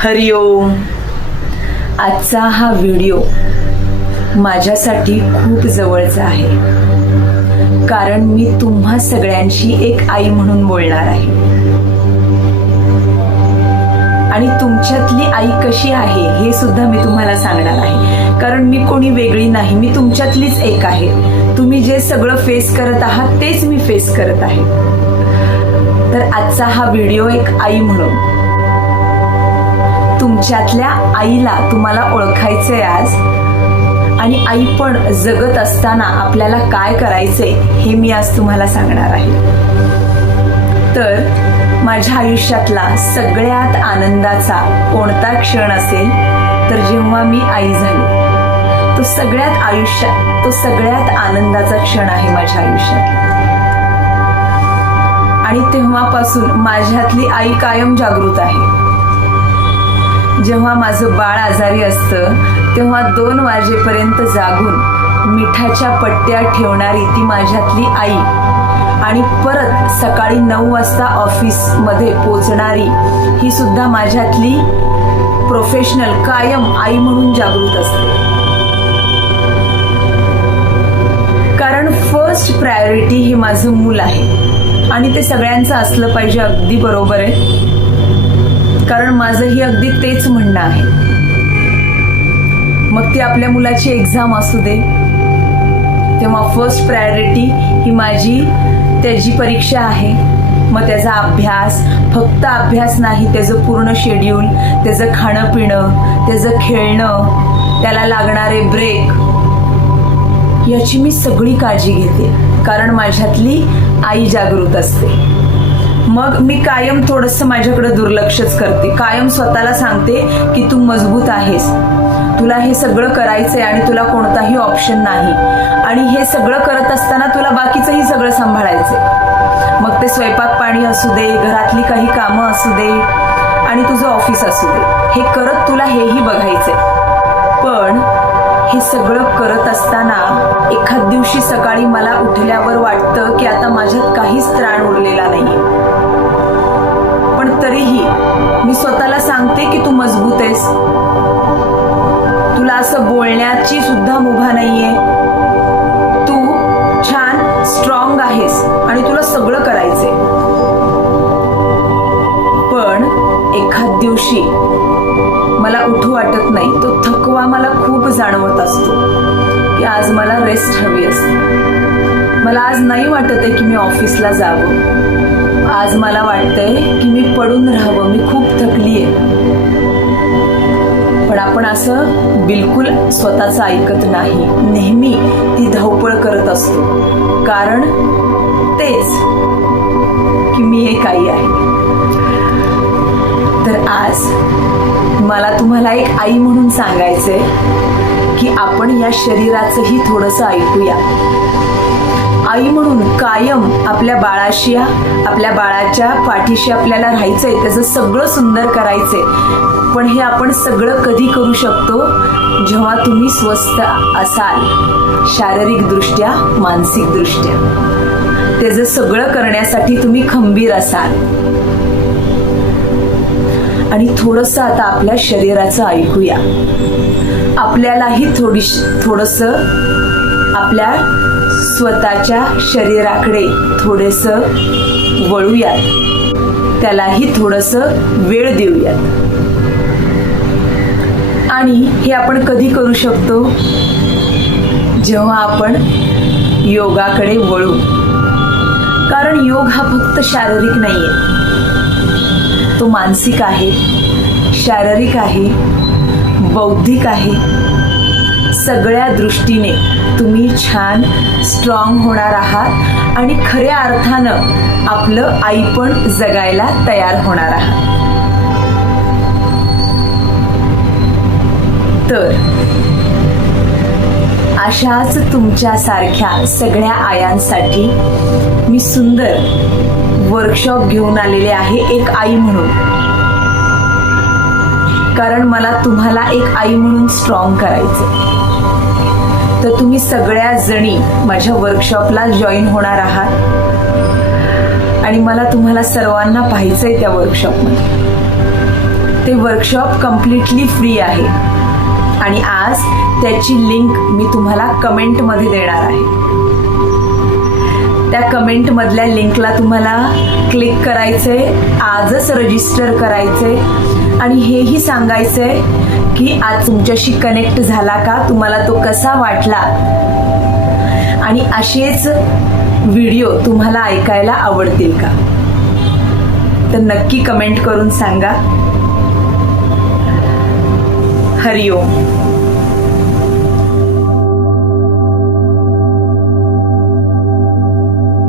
हरिओम. आजचा हा व्हिडिओ माझ्यासाठी खूप जवळचा आहे, कारण मी तुम्हा सगळ्यांशी एक आई म्हणून बोलणार आहे. आणि तुमच्यातली आई कशी आहे हे सुद्धा मी तुम्हाला सांगणार आहे, कारण मी कोणी वेगळी नाही, मी तुमच्यातलीच एक आहे. तुम्ही जे सगळं फेस करत आहात तेच मी फेस करत आहे. तर आजचा हा व्हिडिओ एक आई म्हणून तुमच्यातल्या आईला तुम्हाला ओळखायचंय आज, आणि आई पण जगत असताना आपल्याला काय करायचंय हे मी आज तुम्हाला सांगणार आहे. तर माझ्या आयुष्यातला सगळ्यात आनंदाचा कोणता क्षण असेल तर जेव्हा मी आई झाली. तो सगळ्यात आनंदाचा क्षण आहे माझ्या आयुष्यात. आणि तेव्हापासून माझ्यातली आई कायम जागृत आहे. जेव्हा माझं बाळ आजारी असतं तेव्हा 2 वाजेपर्यंत जागून मिठाच्या पट्ट्या ठेवणारी ती माझ्यातली आई, आणि परत सकाळी 9 वाजता ऑफिसमध्ये पोचणारी ही सुद्धा माझ्यातली प्रोफेशनल कायम आई म्हणून जागृत असते. कारण फर्स्ट प्रायोरिटी हे माझं मूल आहे, आणि ते सगळ्यांचं असलं पाहिजे. अगदी बरोबर आहे, कारण माझंही अगदी तेच म्हणणं आहे. मग ती आपल्या मुलाची एक्झाम असू दे, तेव्हा फर्स्ट प्रायोरिटी ही माझी त्याची परीक्षा आहे. मग त्याचा अभ्यास, फक्त अभ्यास नाही, त्याचं पूर्ण शेड्यूल, त्याचं खाणं पिणं, त्याचं खेळणं, त्याला लागणारे ब्रेक, याची मी सगळी काळजी घेते, कारण माझ्यातली आई जागृत असते. मग मी कायम थोडंसं माझ्याकडे दुर्लक्षच करते. कायम स्वतःला सांगते की तू मजबूत आहेस, तुला हे सगळं करायचंय आणि तुला कोणताही ऑप्शन नाही, आणि हे सगळं करत असताना तुला बाकीचंही सगळं सांभाळायचंय. मग ते स्वयंपाक पाणी असू दे, घरातली काही कामं असू दे, आणि तुझं ऑफिस असू दे, हे करत तुला हेही बघायचंय. पण हे सगळं करत असताना एखाद दिवशी सकाळी मला उठल्यावर वाटतं की आता माझ्यात काहीच त्राण उरलेला नाहीये. पण तरीही मी स्वतःला सांगते की तू मजबूत आहेस, तुला असं बोलण्याची सुद्धा मुभा नाहीये, तू छान स्ट्रॉंग आहेस आणि तुला सगळं करायचंय. पण एखाद दिवशी मला उठू वाटत नाही, तो थकवा मला खूप जाणवत असतो की आज मला रेस्ट हवी असते. मला आज नाही वाटत आहे की मी ऑफिसला जावं, आज मला वाटतंय की मी पडून राहावं, मी खूप थकलीये. पण आपण असं बिलकुल स्वतःचं ऐकत नाही, नेहमी ती धावपळ करत असतो, कारण तेच की मी एक आई आहे. तर आज मला तुम्हाला एक आई म्हणून सांगायचंय की आपण या शरीराचंही थोडंसं ऐकूया. आई म्हणून कायम आपल्या बाळाशी, आपल्या बाळाच्या पाठीशी आपल्याला राहायचंय, त्याचं सगळं सुंदर करायचंय. पण हे आपण सगळं कधी करू शकतो, जेव्हा तुम्ही स्वस्थ असाल, शारीरिक दृष्ट्या, मानसिक दृष्ट्या. त्याचं सगळं करण्यासाठी तुम्ही खंबीर असाल. आणि थोडंसं आता आपल्या शरीराचं ऐकूया. आपल्यालाही थोडंसं आपल्या स्वतःच्या शरीराकडे थोडंसं वळूयात, त्यालाही थोडंसं वेळ देऊयात. आणि हे आपण कधी करू शकतो, जेव्हा आपण योगाकडे वळू. कारण योग हा फक्त शारीरिक नाहीये, तो मानसिक आहे, शारीरिक आहे, बौद्धिक आहे. सगळ्या दृष्टीने तुम्ही छान स्ट्रॉंग होणार आहात, आणि खऱ्या अर्थानं आपलं आईपण जगायला तयार होणार आहात. तर अशाच तुमच्यासारख्या सगळ्या आयांसाठी मी सुंदर वर्कशॉप घेऊन आलेले आहे, एक आई म्हणून. कारण मला तुम्हाला एक आई म्हणून स्ट्रॉंग करायचं. तर तुम्ही सगळ्या जणी माझ्या वर्कशॉपला जॉईन होणार आहात, आणि मला तुम्हाला सर्वांना पाहायचंय त्या वर्कशॉपमध्ये. ते वर्कशॉप कम्प्लिटली फ्री आहे आणि आज त्याची लिंक मी तुम्हाला कमेंटमध्ये देणार आहे. त्या कमेंटमधल्या लिंकला तुम्हाला क्लिक करायचंय, आजच रजिस्टर करायचंय आणि हेही सांगायचंय की आज तुमच्याशी कनेक्ट झाला का, तुम्हाला तो कसा वाटला आणि असेच व्हिडिओ तुम्हाला ऐकायला आवडतील का. तर नक्की कमेंट करून सांगा. हरिओम.